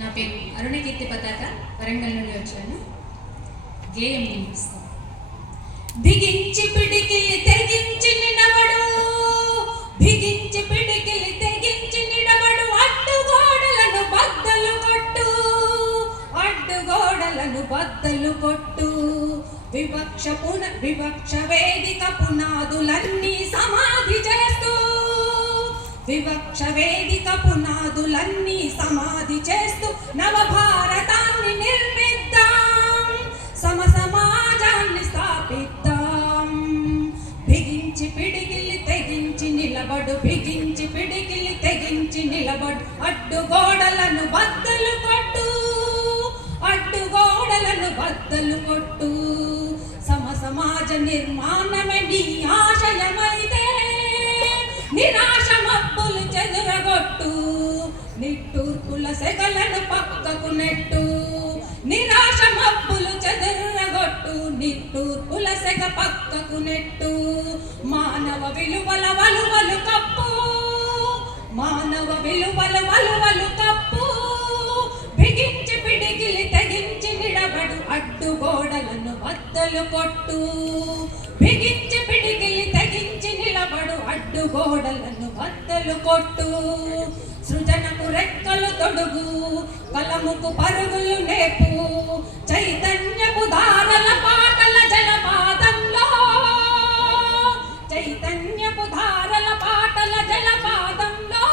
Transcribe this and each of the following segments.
నా పేరు అరుణకీర్తి పతాక వరంగల్ నుండి వచ్చాను. గేయం వినిపిస్తాను బిగించి పిడికిలి తెగించి నిడబడు బిగించి పిడికిలి తెగించి నిడబడు అడ్డుగోడలను బద్దలు కొట్టు అడ్డుగోడలను బద్దలు కొట్టు. వివక్ష పున వివక్ష వేదిక పునాదులన్నీ సమాధి చేస్తూ వివక్ష వేదిక పునాదులన్నీ సమాధి చేస్తూ నవభారతాన్ని నిర్మిద్దాం. సమ సమాజాన్ని స్థాపిద్దాం. బిగించి పిడికిలి తెగించి నిలబడు బిగించి పిడికిలి తెగించి నిలబడు. అడ్డుగోడలను బద్దలు కొట్టు అడ్డుగోడలను బద్దలు కొట్టు. సమ సమాజ నిర్మాణమే నీ నిట్టూర్పుల సెగలను పక్కకు నెట్టు నిరాశ మబ్బులు చెదరగొట్టు నిట్టూర్పుల సెగ పక్కకు నెట్టు మానవ విలువల వలువలు కప్పు మానవ విలువల వలువలు కప్పు. బిగించి పిడిగిలి తెగించి నిడబడు అడ్డుగోడలను బద్దలు కొట్టు. బిగించి పిడిగిలి తెగించి నిలబడు అడ్డుగోడలను బద్దలు కొట్టు. రెక్కలు తొడుగు కలముకు పరుగులు నేపు. చైతన్యపు దారల పాటల జలపాతంలో. చైతన్యపు దారల పాటల జలపాతంలో.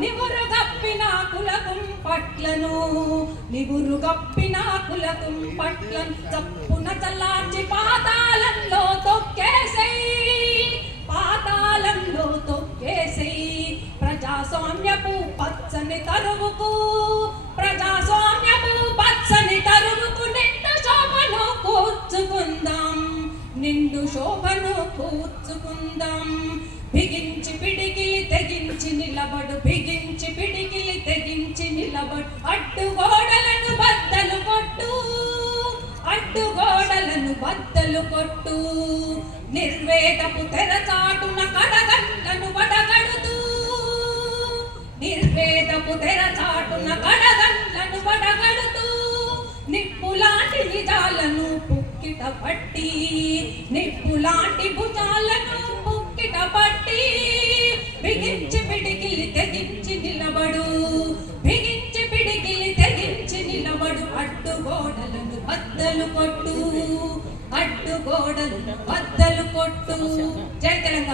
నివురు గప్పిన కులకుం పట్లను నివురు గప్పిన కులకుం పట్లను తప్పు పచ్చని తరువుకు ప్రజాస్వామ్యపు పచ్చని తరువుకు నిండు శోభను కూర్చుకుందాం. నిండు శోభను కూర్చుకుందాం. బిగించి పిడికిలి తెగించి నిలబడు బిగించి పిడికిలి తెగించి నిలబడు. అడ్డుగోడలను బద్దలు కొట్టు అడ్డుగోడలను బద్దలు కొట్టు. నిర్వేదపు తెరచాటున కడగంటను నిర్వేదపు తెరచాటున కడగంటను వడగడుతూ నిప్పులాంటి నిజాలను పుక్కిట పట్టి నిప్పులాంటి భుజాలను పుక్కిట పట్టి బిగించి పిడికిలి తెగించి నిలబడు బిగించి పిడికిలి తెగించి నిలబడు అడ్డుగోడలను బద్దలు కొట్టు అడ్డుగోడలను బద్దలు కొట్టు. జై తెలంగాణ.